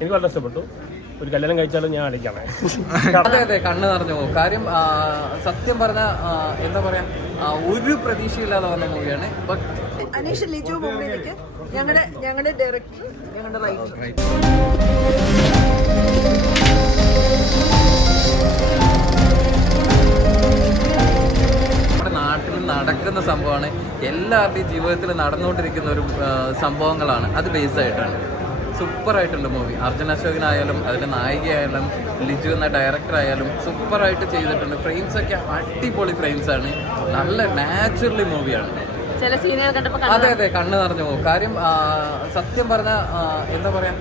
എനിക്ക് വളരെ ഇഷ്ടപ്പെട്ടു. ഒരു കല്യാണം കഴിച്ചാലും ഞാൻ അടിക്കണേ. അതെ അതെ കണ്ണ് നിറഞ്ഞു പോകും. കാര്യം സത്യം പറഞ്ഞ എന്താ പറയാ ഒരു പ്രതീക്ഷയില്ലാതെ വന്ന മൂവിയാണ്. അനീഷ് ലിജു മുമ്പിലേക്ക് ഞങ്ങളുടെ ഞങ്ങളുടെ ഡയറക്ടർ ഞങ്ങളുടെ റൈറ്റർ നമ്മുടെ നാട്ടിൽ നടക്കുന്ന സംഭവമാണ് എല്ലാവരുടെയും ജീവിതത്തിൽ നടന്നുകൊണ്ടിരിക്കുന്ന ഒരു സംഭവങ്ങളാണ്. അത് ബേസ് ആയിട്ടാണ്. സൂപ്പർ ആയിട്ടുണ്ട് മൂവി. അർജുൻ അശോകനായാലും അതിന്റെ നായികയായാലും ലിജു എന്ന ഡയറക്ടർ ആയാലും സൂപ്പറായിട്ട് ചെയ്തിട്ടുണ്ട്. ഫ്രെയിംസ് ഒക്കെ അടിപൊളി ഫ്രെയിംസ് ആണ്. നല്ല നാച്ചുറലി മൂവിയാണ്. ചില സീനുകൾ കണ്ടപ്പോൾ അതെ അതെ കണ്ണ് നിറഞ്ഞു പോകും. കാര്യം സത്യം പറഞ്ഞ എന്താ പറയാ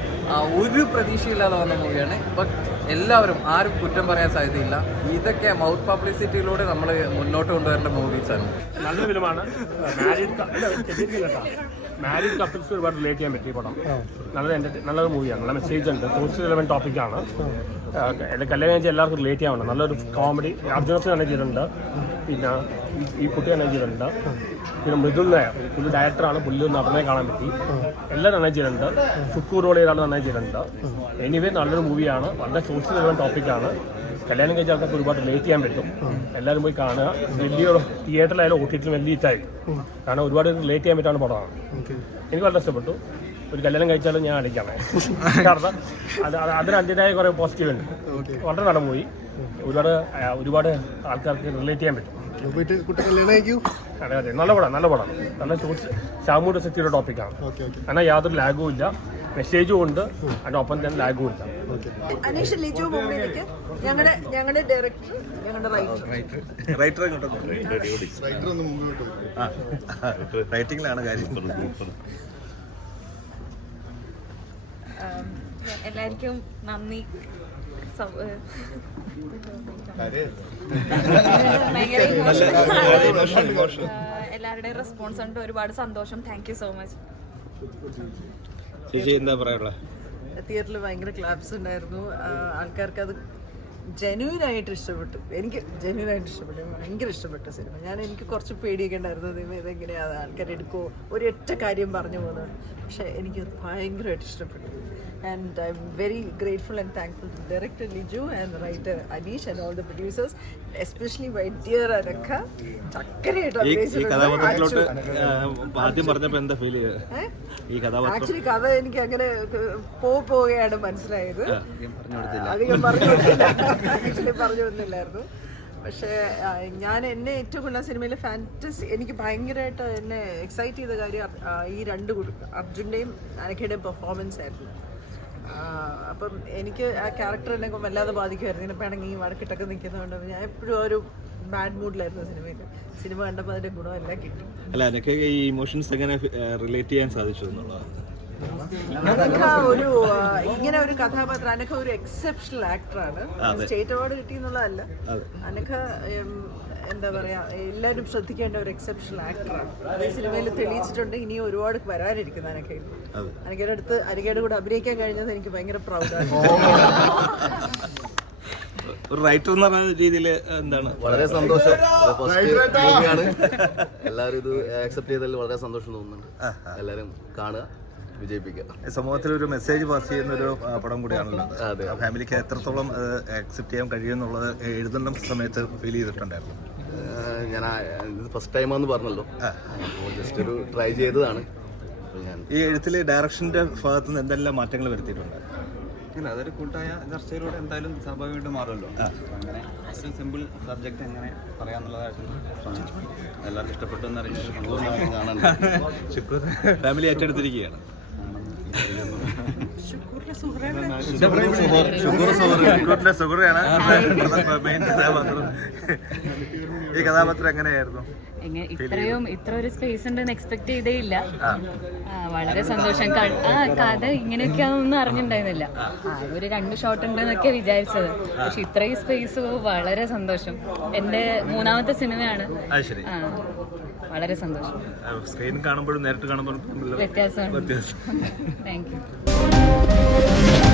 ഒരു പ്രതീക്ഷയില്ലാതെ വന്ന മൂവിയാണ്. ബട്ട് എല്ലാവരും ആരും കുറ്റം പറയാൻ സാധ്യതയില്ല. ഇതൊക്കെ മൗത്ത് പബ്ലിസിറ്റിയിലൂടെ നമ്മൾ മുന്നോട്ട് കൊണ്ടുവരേണ്ട മൂവീസാണ് നല്ല ഫിലിമാണ്. മാരീഡ് കപ്പിൾസ് ഒരുപാട് റിലേറ്റ് ചെയ്യാൻ പറ്റിയ പടം. നല്ലത് എന്റെ നല്ലൊരു മൂവിയാണ് നല്ല മെസ്സേജ് ഉണ്ട്. സോഷ്യൽ റെലവൻ ടോപ്പിക്കാണ് കല്യാണം കഴിച്ചാൽ എല്ലാവർക്കും റിലേറ്റ് ചെയ്യാവുന്ന നല്ലൊരു കോമഡി അർജുനത്തിന് തന്നെ ചെയ്തിട്ടുണ്ട്. പിന്നെ ഈ- കുട്ടി തന്നെ ചെയ്തിട്ടുണ്ട്. പിന്നെ മൃദുൽ നായർ പുള്ളി ഡയറക്ടറാണ് പുള്ളി ഒന്ന് അറിഞ്ഞേ കാണാൻ പറ്റി. എല്ലാം നന്നായി ചെയ്തിട്ടുണ്ട്. സുക്കൂർ റോൾ ചെയ്താണ് നന്നായി ചെയ്തിട്ടുണ്ട്. എനിവേ നല്ലൊരു മൂവിയാണ് വളരെ സോഷ്യൽ റെലവൻ ടോപ്പിക്കാണ് കല്യാണം കഴിച്ച ആൾക്കാർക്ക് ഒരുപാട് റിലേറ്റ് ചെയ്യാൻ പറ്റും. എല്ലാവരും പോയി കാണുക. വലിയ തിയേറ്ററിലായാലും ഒ ടി ടിയിലും വലിയ ഹിറ്റായി കാരണം ഒരുപാട് റിലേറ്റ് ചെയ്യാൻ പറ്റാണ് പടമാണ്. എനിക്ക് വളരെ ഇഷ്ടപ്പെട്ടു. ഒരു കല്യാണം കഴിച്ചാലും ഞാൻ അടിക്കണേ കാരണം അത് അത് അതിന് അതിന്റെതായ കുറേ പോസിറ്റീവ് ഉണ്ട്. വളരെ നടന്നു പോയി ഒരുപാട് ഒരുപാട് ആൾക്കാർക്ക് റിലേറ്റ് ചെയ്യാൻ പറ്റും. അതെ അതെ. നല്ല പടം നല്ല പടം. നല്ല ഷാമൂഡ് സെറ്റിയുടെ ടോപ്പിക്കാണ് അങ്ങനെ കാരണം യാതൊരു ലാഗും ഇല്ല. മെസ്സേജും ഉണ്ട്. അതിനൊപ്പം ഒപ്പം തന്നെ ലാഗും ഇല്ല ഓക്കെ അനീഷ് ലിജു മുമ്പിലേക്ക്. ഞങ്ങളുടെ ഞങ്ങളുടെ ഡയറക്ടർ ഞങ്ങളുടെ റൈറ്റർ റൈറ്റർ ഇങ്ങോട്ട് റൈറ്റർ ഒന്ന് മുമ്പ് വിട്ടു റൈറ്റിംഗിലാണ് കാര്യം. എല്ലാവർക്കും നന്ദി. എല്ലാവരുടെയും റെസ്പോൺസ് ഉണ്ട് ഒരുപാട് സന്തോഷം. താങ്ക് യു സോ മച്ച് ചേച്ചി എന്താ തിയേറ്ററിൽ ഭയങ്കര ക്ലാപ്സ് ഉണ്ടായിരുന്നു. ആൾക്കാർക്ക് അത് ജെന്യൂൻ ആയിട്ട് ഇഷ്ടപ്പെട്ടു. എനിക്ക് ജെന്യൂൻ ആയിട്ട് ഇഷ്ടപ്പെട്ടു. ഭയങ്കര ഇഷ്ടപ്പെട്ട സിനിമ. ഞാൻ എനിക്ക് കുറച്ച് പേടിയൊക്കെ ഉണ്ടായിരുന്നു. ദൈവമേ ഇതെങ്ങനെയാണ് ആൾക്കാർ എടുക്കുമോ ഒരൊറ്റ കാര്യം പറഞ്ഞു പോകുന്നത്. പക്ഷേ എനിക്ക് ഭയങ്കരമായിട്ട് ഇഷ്ടപ്പെട്ടു. And I'm very grateful and thankful to director director and writer Anish and all the producers, especially my dear കഥാപാത്രം ആക്ച്വലി കഥ എനിക്ക് അങ്ങനെ പോ പോവുകയാണ് മനസ്സിലായത്. അധികം പറഞ്ഞു ആക്ച്വലി പറഞ്ഞു വന്നില്ലായിരുന്നു പക്ഷേ ഞാൻ എന്നെ ഏറ്റവും കൂടുതൽ സിനിമയിലെ ഫാന്റസി എനിക്ക് ഭയങ്കരമായിട്ട് എന്നെ എക്സൈറ്റ് ചെയ്ത കാര്യം ഈ രണ്ട് അർജുന്റെയും അനക്കയുടെയും പെർഫോമൻസ് ആയിരുന്നു. അപ്പം എനിക്ക് ആ ക്യാരക്ടർ എന്നെ വല്ലാതെ ബാധിക്കുമായിരുന്നു ഇങ്ങനെ പിണങ്ങി വടക്കിട്ടൊക്കെ നിൽക്കുന്നതുകൊണ്ട് ഞാൻ എപ്പോഴും ഒരു ബാഡ് മൂഡിലായിരുന്നു സിനിമയിൽ സിനിമ കണ്ടപ്പോൾ അതിന്റെ ഗുണമെല്ലാം കിട്ടി. അല്ല എനിക്ക് ഈ ഇമോഷൻസ് എങ്ങനെ റിലേറ്റ് ചെയ്യാൻ സാധിച്ചു എന്നുള്ളതാണ് ഒരു ഇങ്ങനെ ഒരു കഥാപാത്രം. അനക്ക ഒരു എക്സെപ്ഷണൽ ആക്ടറാണ് സ്റ്റേറ്റ് അവാർഡ് കിട്ടി എന്നുള്ളതല്ല. എന്താ പറയാ എല്ലാവരും ശ്രദ്ധിക്കേണ്ട ഒരു എക്സെപ്ഷണൽ ആക്ടറാണ് അത് ഈ സിനിമയിൽ തെളിയിച്ചിട്ടുണ്ട് ഇനി ഒരുപാട് വരാനിരിക്കുന്ന അനക്കയിൽ അനക്കയുടെ അടുത്ത് അനക്കയുടെ കൂടെ അഭിനയിക്കാൻ കഴിഞ്ഞത് എനിക്ക് ഭയങ്കര പ്രൗഡാണ് ഒരു റൈറ്റർ എന്ന് പറയുന്ന രീതിയിൽ എന്താണ്? വളരെ സന്തോഷം. എല്ലാവരും ഇത് ആക്സെപ്റ്റ് ചെയ്തതിൽ വളരെ സന്തോഷം തോന്നുന്നുണ്ട്. എല്ലാവരും കാണുക വിജയിപ്പിക്കുക. സമൂഹത്തിൽ ഒരു മെസ്സേജ് പാസ് ചെയ്യുന്ന ഒരു പടം കൂടിയാണല്ലോ ഫാമിലിക്ക് എത്രത്തോളം ആക്സെപ്റ്റ് ചെയ്യാൻ കഴിയുമെന്നുള്ളത് എഴുതുന്ന സമയത്ത് ഫീൽ ചെയ്തിട്ടുണ്ടായിരുന്നു. ഞാൻ ഫസ്റ്റ് ഇത് ഫസ്റ്റ് ടൈമാന്ന് പറഞ്ഞല്ലോ. ജസ്റ്റ് ഒരു ട്രൈ ചെയ്തതാണ്. ഈ എഴുത്തിൽ ഡയറക്ഷന്റെ ഭാഗത്ത് നിന്ന് എന്തെല്ലാം മാറ്റങ്ങൾ വരുത്തിയിട്ടുണ്ട്? ഇല്ല അതൊരു കൂട്ടായ ചർച്ചയിലൂടെ എന്തായാലും സ്വാഭാവികമായിട്ട് മാറുമല്ലോ. അങ്ങനെ ഒരു സിമ്പിൾ സബ്ജക്റ്റ് എങ്ങനെ പറയാന്നുള്ളതായിട്ട് എല്ലാവർക്കും ഇഷ്ടപ്പെട്ടു എന്നറിഞ്ഞിട്ട് സന്തോഷം കാണാൻ ഫാമിലി ഏറ്റെടുത്തിരിക്കുകയാണ്. ഷുക്കൂറിന്റെ സുഹൃത്താണ് മെയിൻ കഥാപാത്രം ഈ കഥാപാത്രം എങ്ങനെയായിരുന്നു? എങ്ങനെ ഇത്രയും ഇത്ര ഒരു സ്പേസ് ഉണ്ടെന്ന് എക്സ്പെക്ട് ചെയ്തേ ഇല്ല വളരെ സന്തോഷം. ആ കഥ ഇങ്ങനെയൊക്കെയാണെന്ന് അറിഞ്ഞിട്ടുണ്ടായിരുന്നില്ല. അറിഞ്ഞിണ്ടായിരുന്നില്ല ഒരു രണ്ട് ഷോട്ട് ഉണ്ടെന്നൊക്കെ വിചാരിച്ചത്. പക്ഷെ ഇത്രയും സ്പേസ് വളരെ സന്തോഷം. എന്റെ മൂന്നാമത്തെ സിനിമയാണ്. വളരെ സന്തോഷം. സ്ക്രീൻ കാണുമ്പോഴും നേരിട്ട് കാണുമ്പോഴും വ്യത്യാസമാണ്. വ്യത്യാസം. Thank you